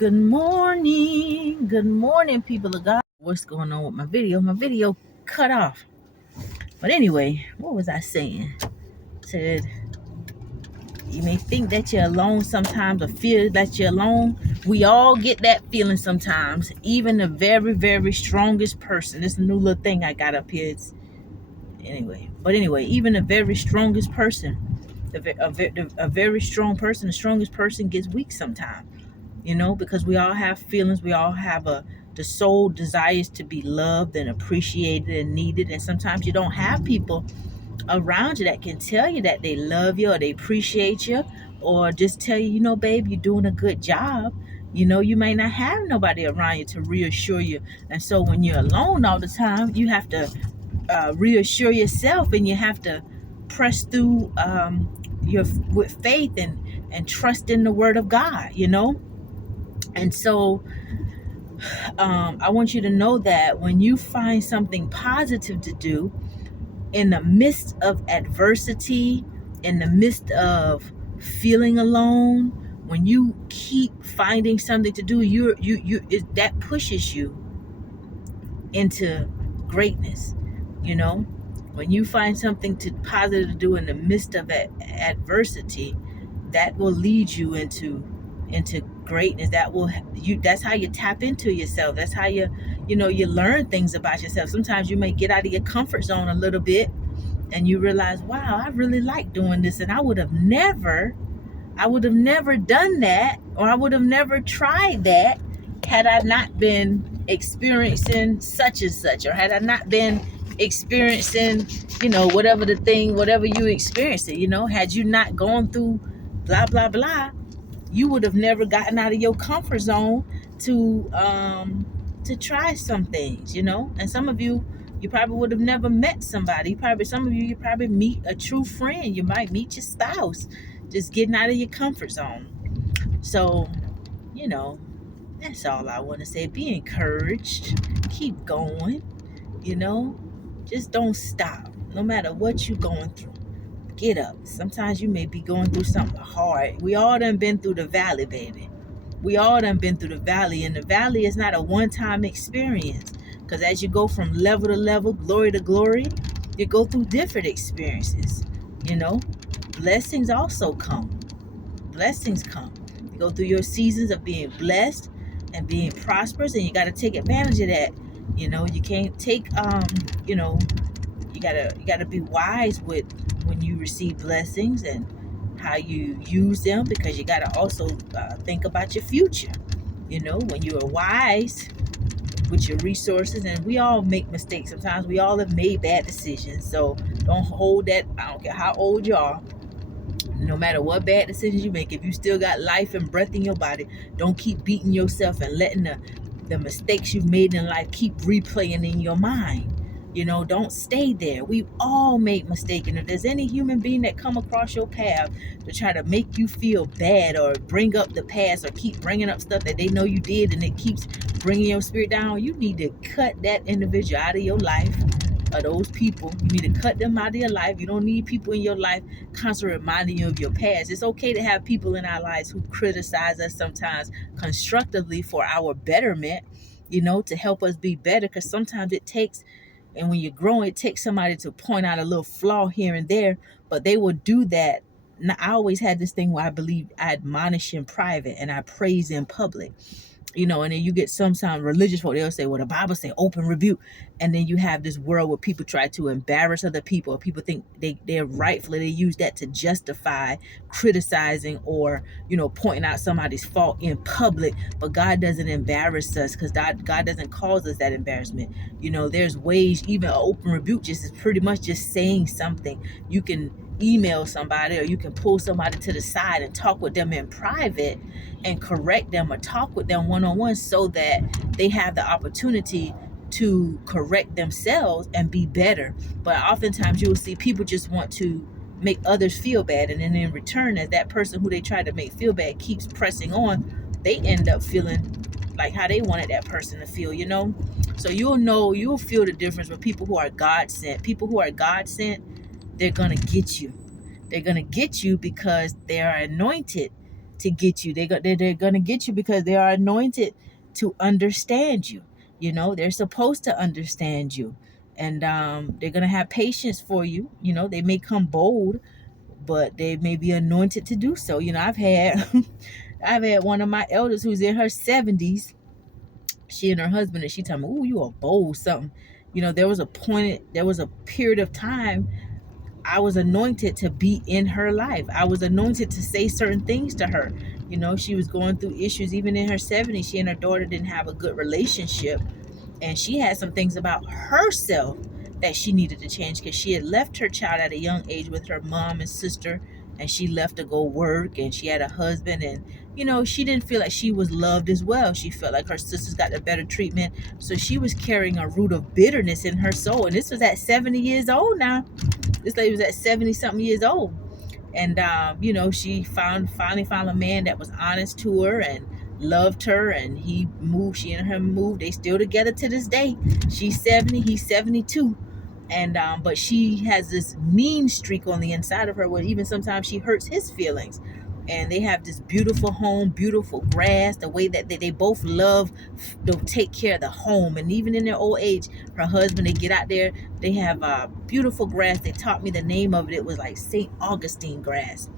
Good morning, people of God. What's going on with my video? My video cut off. But anyway, what was I saying? Said you may think that you're alone sometimes or feel that you're alone. We all get that feeling sometimes. Even the very, very strongest person. This new little thing I got up here. Anyway, even the very strongest person, a very strong person, the strongest person gets weak sometimes. Because we all have feelings. We all have the soul desires to be loved and appreciated and needed. And sometimes you don't have people around you that can tell you that they love you or they appreciate you, or just tell you, babe, you're doing a good job. You may not have nobody around you to reassure you. And so when you're alone all the time, you have to reassure yourself, and you have to press through with faith and trust in the word of God. And so I want you to know that when you find something positive to do in the midst of adversity, in the midst of feeling alone, when you keep finding something to do, that pushes you into greatness. When you find something positive to do in the midst of adversity, that will lead you into greatness. That's how you tap into yourself. That's how you learn things about yourself. Sometimes you may get out of your comfort zone a little bit, and you realize, wow, I really like doing this, and I would have never done that, or I would have never tried that had I not been experiencing such and such, or had I not been experiencing, whatever you experiencing. Had you not gone through blah blah blah, you would have never gotten out of your comfort zone to try some things. And some of you probably would have never met somebody. Some of you probably meet a true friend. You might meet your spouse, just getting out of your comfort zone. So, that's all I want to say. Be encouraged. Keep going. Just don't stop. No matter what you're going through, get up. Sometimes you may be going through something hard. We all done been through the valley, baby. We all done been through the valley, and the valley is not a one-time experience. Because as you go from level to level, glory to glory, you go through different experiences. Blessings also come. Blessings come. You go through your seasons of being blessed and being prosperous, and you got to take advantage of that. You can't take you gotta be wise with when you receive blessings and how you use them, because you gotta also think about your future. When you are wise with your resources, and we all make mistakes sometimes. We all have made bad decisions. So don't hold that. I don't care how old you are. No matter what bad decisions you make, if you still got life and breath in your body, don't keep beating yourself and letting the mistakes you've made in life keep replaying in your mind. Don't stay there. We've all made mistakes. And if there's any human being that come across your path to try to make you feel bad, or bring up the past, or keep bringing up stuff that they know you did and it keeps bringing your spirit down, you need to cut that individual out of your life. Or those people, you need to cut them out of your life. You don't need people in your life constantly reminding you of your past. It's okay to have people in our lives who criticize us sometimes constructively for our betterment, to help us be better. Because sometimes it takes, and when you're growing, it takes somebody to point out a little flaw here and there, but they will do that. Now, I always had this thing where I believe I admonish in private and I praise in public. And then you get some religious folk, they'll say, well, the Bible say open rebuke. And then you have this world where people try to embarrass other people, or people think they're rightfully, they use that to justify criticizing or, pointing out somebody's fault in public. But God doesn't embarrass us, because God doesn't cause us that embarrassment. There's ways, even an open rebuke just is pretty much just saying something. You can email somebody, or you can pull somebody to the side and talk with them in private and correct them, or talk with them one-on-one, so that they have the opportunity to correct themselves and be better. But oftentimes you'll see people just want to make others feel bad, and then in return, as that person who they try to make feel bad keeps pressing on, they end up feeling like how they wanted that person to feel. So you'll feel the difference with people who are God sent. People who are God sent, they're gonna get you. They're gonna get you because they are anointed to get you. They're going to get you because they are anointed to understand you. You know, they're supposed to understand you. And they're going to have patience for you. You know, they may come bold, but they may be anointed to do so. You know, I've had I've had one of my elders who's in her 70s, she and her husband, and she told me, "Oh, you are bold something." You know, there was a period of time I was anointed to be in her life. I was anointed to say certain things to her. You know, she was going through issues even in her 70s. She and her daughter didn't have a good relationship, and she had some things about herself that she needed to change because she had left her child at a young age with her mom and sister, and she left to go work, and she had a husband, and you know, she didn't feel like she was loved as well. She felt like her sisters got the better treatment, so she was carrying a root of bitterness in her soul. And this was at 70 years old now. This lady was at 70 something years old. And you know, she finally found a man that was honest to her and loved her, and he moved. She and him moved. They still together to this day. She's 70, he's 72. And but she has this mean streak on the inside of her where even sometimes she hurts his feelings. And they have this beautiful home, beautiful grass, the way that they both love to take care of the home. And even in their old age, her husband, they get out there, they have beautiful grass. They taught me the name of it. It was like St. Augustine grass.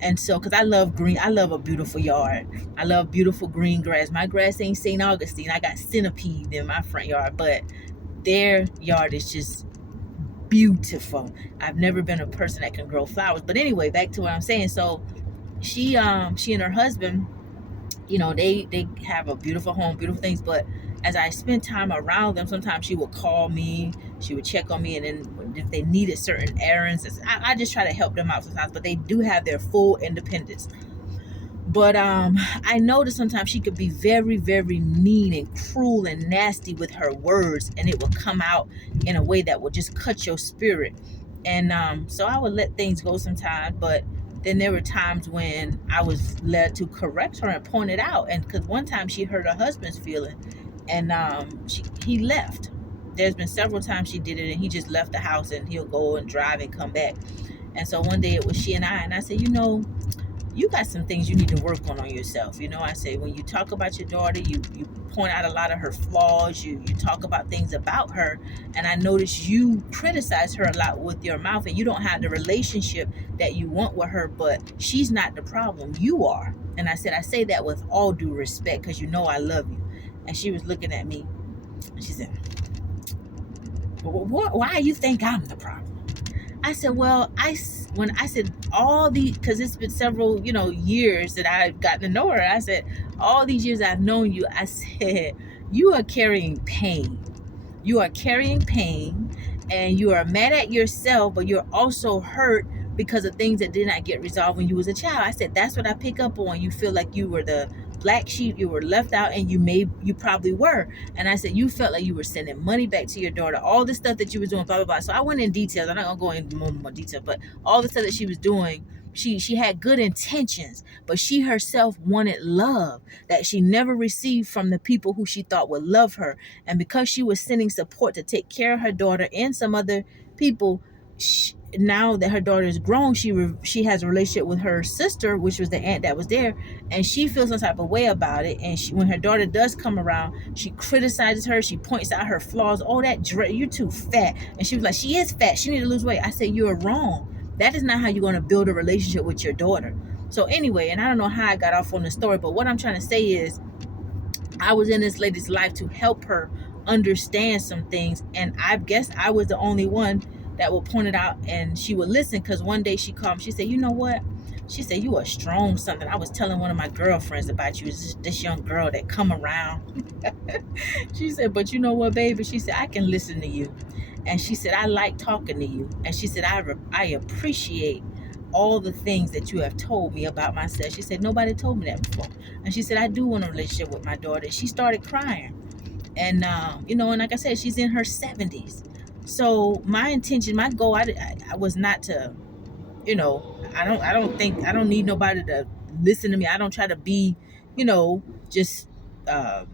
And so, because I love green, I love a beautiful yard. I love beautiful green grass. My grass ain't St. Augustine. I got centipede in my front yard, but their yard is just beautiful. I've never been a person that can grow flowers. But anyway, back to what I'm saying. So she and her husband, you know, they have a beautiful home, beautiful things. But as I spend time around them, sometimes she would call me, she would check on me, and then if they needed certain errands, I just try to help them out sometimes. But they do have their full independence. But I noticed sometimes she could be very, very mean and cruel and nasty with her words, and it would come out in a way that would just cut your spirit. And so I would let things go sometimes, but then there were times when I was led to correct her and point it out. And because one time she hurt her husband's feeling, and he left. There's been several times she did it, and he just left the house, and he'll go and drive and come back. And so one day it was she and I said, you know, you got some things you need to work on yourself. You know, I say, when you talk about your daughter, you point out a lot of her flaws, you talk about things about her, and I notice you criticize her a lot with your mouth, and you don't have the relationship that you want with her, but she's not the problem, you are. And I said, I say that with all due respect because you know I love you. And she was looking at me, and she said, why you think I'm the problem? I said, well, when I said all these, because it's been several, you know, years that I've gotten to know her. I said, all these years I've known you, I said, you are carrying pain. You are carrying pain, and you are mad at yourself, but you're also hurt because of things that did not get resolved when you was a child. I said, that's what I pick up on. You feel like you were the black sheep, you were left out, and you probably were. And I said, you felt like you were sending money back to your daughter, all the stuff that you was doing, blah, blah, blah. So I went in details. I'm not gonna go into more detail, but all the stuff that she was doing, she had good intentions, but she herself wanted love that she never received from the people who she thought would love her. And because she was sending support to take care of her daughter and some other people, now that her daughter is grown, she has a relationship with her sister, which was the aunt that was there, and she feels some type of way about it. And when her daughter does come around, she criticizes her, she points out her flaws. Oh, you're too fat. And she was like, she is fat, she need to lose weight. I said, you're wrong. That is not how you're going to build a relationship with your daughter. So anyway, and I don't know how I got off on the story, but what I'm trying to say is, I was in this lady's life to help her understand some things, and I guess I was the only one that would point it out, and she would listen. Because one day she called me, she said, you know what, she said, you are strong something. I was telling one of my girlfriends about you, this young girl that come around. She said, but you know what, baby, she said, I can listen to you. And she said, I like talking to you. And she said, I appreciate all the things that you have told me about myself. She said, nobody told me that before. And she said, I do want a relationship with my daughter. She started crying. And, you know, and like I said, she's in her 70s. So my intention, my goal, I was not to, you know, I don't need nobody to listen to me. I don't try to be, you know, just, how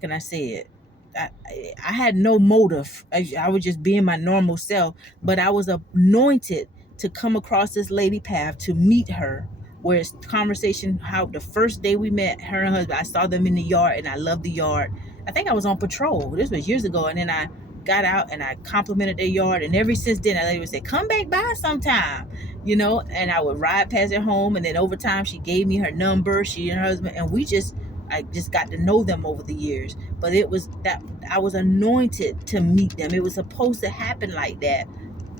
can I say it? I had no motive. I was just being my normal self, but I was anointed to come across this lady path, to meet her, where it's conversation, how the first day we met, her and husband, I saw them in the yard and I loved the yard. I think I was on patrol. This was years ago. And then I got out and I complimented their yard. And ever since then, that lady would say, come back by sometime, you know, and I would ride past their home. And then over time, she gave me her number, she and her husband. And I just got to know them over the years. But it was that I was anointed to meet them. It was supposed to happen like that.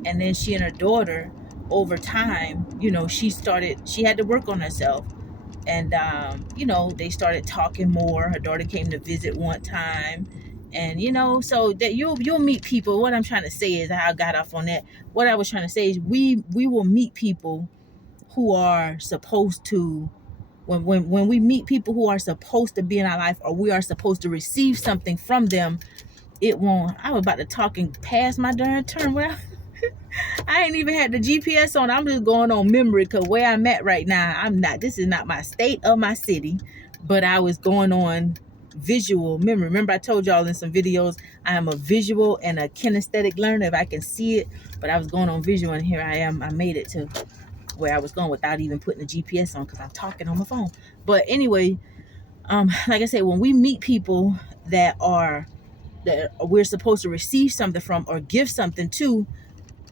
And then she and her daughter, over time, you know, she had to work on herself. And you know, they started talking more. Her daughter came to visit one time. And you know, so that you'll meet people. What I'm trying to say is, how I got off on that. What I was trying to say is, we will meet people who are supposed to, when we meet people who are supposed to be in our life, or we are supposed to receive something from them, it won't. I was about to talk and pass my darn turn. Well, I ain't even had the GPS on. I'm just going on memory, because where I'm at right now, this is not my state or my city, but I was going on visual memory. Remember I told y'all in some videos, I am a visual and a kinesthetic learner if I can see it, but I was going on visual, and here I am. I made it to where I was going without even putting the GPS on, because I'm talking on my phone. But anyway, like I said, when we meet people that we're supposed to receive something from or give something to,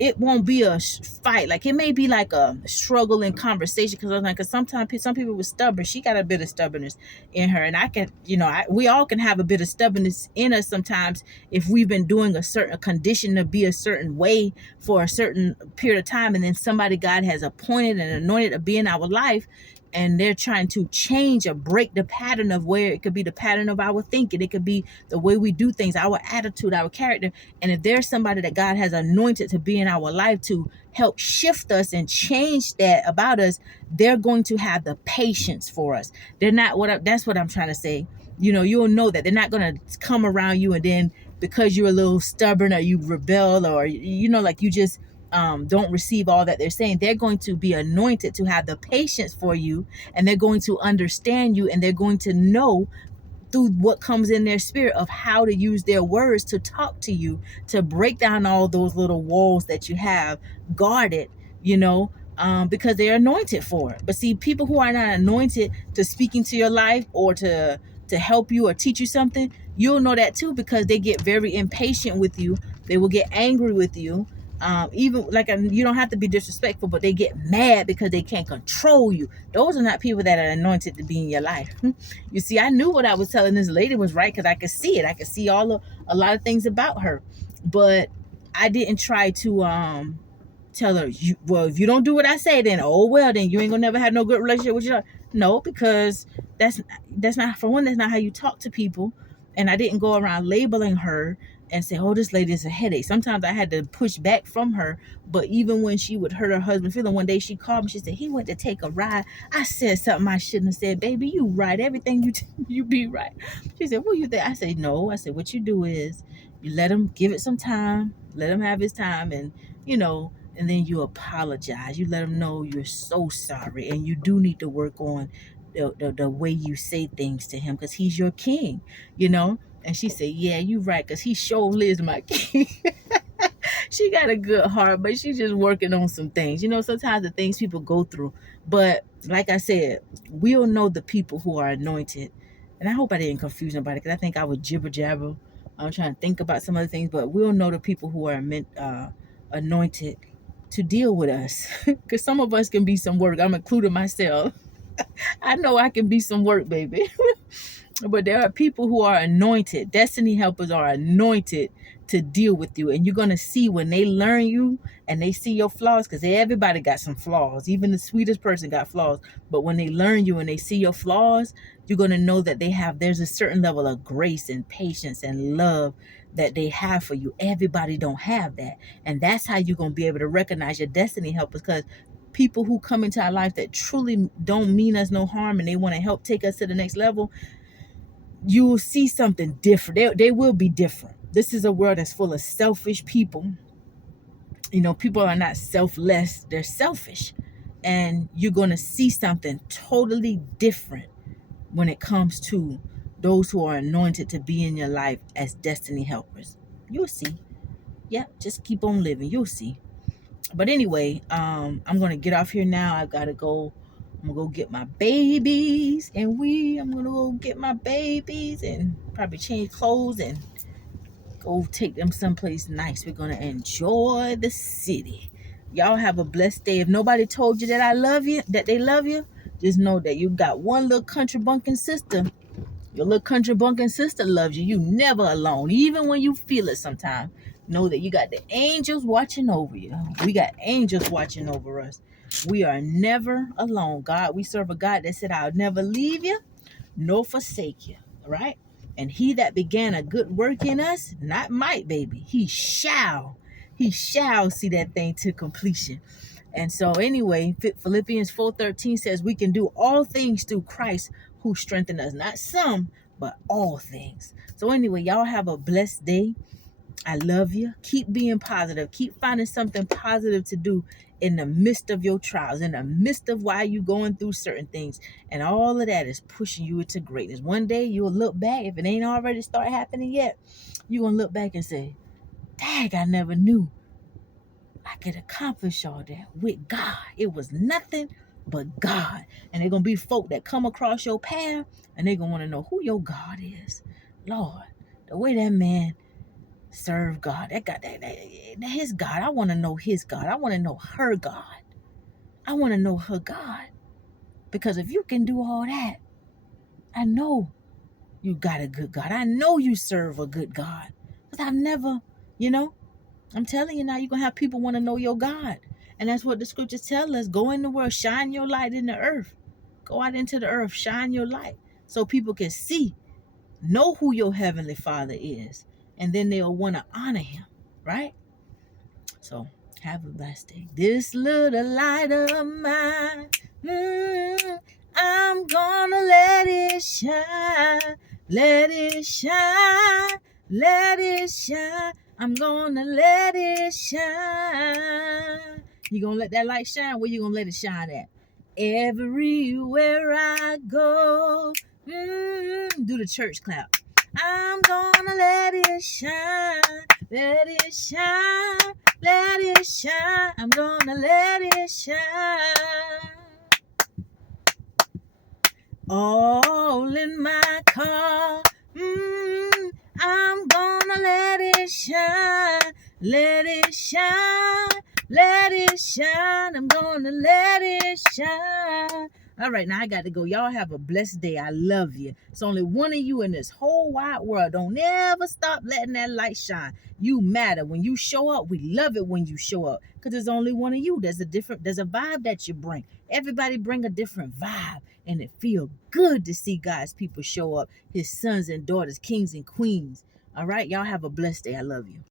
it won't be a fight. Like, it may be like a struggle in conversation, because sometimes some people were stubborn. She got a bit of stubbornness in her, and I can, you know, we all can have a bit of stubbornness in us sometimes if we've been doing a certain condition to be a certain way for a certain period of time, and then somebody God has appointed and anointed to be in our life, and they're trying to change or break the pattern of where it could be the pattern of our thinking. It could be the way we do things, our attitude, our character. And if there's somebody that God has anointed to be in our life to help shift us and change that about us, they're going to have the patience for us. They're not that's what I'm trying to say. You know, you'll know that they're not going to come around you, and then because you're a little stubborn or you rebel, or, you know, like you just don't receive all that they're saying. They're going to be anointed to have the patience for you, and they're going to understand you, and they're going to know through what comes in their spirit of how to use their words to talk to you, to break down all those little walls that you have guarded, you know, because they're anointed for it. But see, people who are not anointed to speak into your life or to help you or teach you something, you'll know that too, because they get very impatient with you. They will get angry with you. Even like, you don't have to be disrespectful, but they get mad because they can't control you. Those are not people that are anointed to be in your life. You see, I knew what I was telling this lady was right, because I could see it. I could see a lot of things about her, but I didn't try to tell her, well, if you don't do what I say, then oh well, then you ain't gonna never have no good relationship with your. No, because that's not, for one, that's not how you talk to people. And I didn't go around labeling her and say, oh, this lady is a headache. Sometimes I had to push back from her. But even when she would hurt her husband feeling, one day she called me, she said, he went to take a ride. I said something I shouldn't have said. Baby, you right. Everything you be right. She said, what do you think? I said, no. I said, what you do is you let him give it some time, let him have his time, and, you know, and then you apologize. You let him know you're so sorry, and you do need to work on the way you say things to him, because he's your king, you know. And she said, yeah, you right, because he sure is my king. She got a good heart, but she's just working on some things. You know, sometimes the things people go through. But like I said, we'll know the people who are anointed. And I hope I didn't confuse nobody, because I think I was jibber jabber. I'm trying to think about some other things, but we'll know the people who are anointed to deal with us. Because some of us can be some work. I'm including myself. I know I can be some work, baby. But there are people who are anointed. Destiny helpers are anointed to deal with you. And you're going to see when they learn you and they see your flaws, because everybody got some flaws. Even the sweetest person got flaws. But when they learn you and they see your flaws, you're going to know that there's a certain level of grace and patience and love that they have for you. Everybody don't have that. And that's how you're going to be able to recognize your destiny helpers, because people who come into our life that truly don't mean us no harm and they want to help take us to the next level, you will see something different. They will be different. This is a world that's full of selfish people. You know, people are not selfless, they're selfish. And you're going to see something totally different when it comes to those who are anointed to be in your life as destiny helpers. You'll see. Yeah, just keep on living. You'll see. But anyway, I'm going to get off here now. I've got to go I'm gonna go get my babies, and I'm gonna go get my babies and probably change clothes and go take them someplace nice. We're gonna enjoy the city. Y'all have a blessed day. If nobody told you that I love you, that they love you, just know that you got one little country bunking sister. Your little country bunking sister loves you. You never alone, even when you feel it sometimes. Know that you got the angels watching over you. We got angels watching over us. We are never alone. God, we serve a God that said, I'll never leave you nor forsake you. All right? And he that began a good work in us, not might, baby, he shall see that thing to completion. And so anyway, Philippians 4:13 says we can do all things through Christ who strengthened us. Not some, but all things. So anyway, y'all have a blessed day. I love you. Keep being positive. Keep finding something positive to do in the midst of your trials, in the midst of why you're going through certain things. And all of that is pushing you into greatness. One day you'll look back, if it ain't already started happening yet, you're going to look back and say, dang, I never knew I could accomplish all that with God. It was nothing but God. And they're going to be folk that come across your path and they're going to want to know who your God is. Lord, the way that man serve God. That God, that his God. I want to know his God. I want to know her God. I want to know her God. Because if you can do all that, I know you got a good God. I know you serve a good God. Because I've never, I'm telling you now, you're going to have people want to know your God. And that's what the scriptures tell us. Go in the world, shine your light in the earth. Go out into the earth, shine your light. So people can see, know who your heavenly Father is. And then they'll want to honor him, right? So have a blessed day. This little light of mine, I'm gonna let it shine, let it shine, let it shine. I'm gonna let it shine. You gonna let that light shine? Where you gonna let it shine at? Everywhere I go. Do the church clap. I'm gonna let it shine, let it shine, let it shine. I'm gonna let it shine. All in my car. I'm gonna let it shine, let it shine, let it shine. I'm gonna let it shine. All right, now I got to go. Y'all have a blessed day. I love you. It's only one of you in this whole wide world. Don't ever stop letting that light shine. You matter. When you show up, we love it when you show up because there's only one of you. There's a vibe that you bring. Everybody bring a different vibe, and it feels good to see God's people show up, his sons and daughters, kings and queens. All right, y'all have a blessed day. I love you.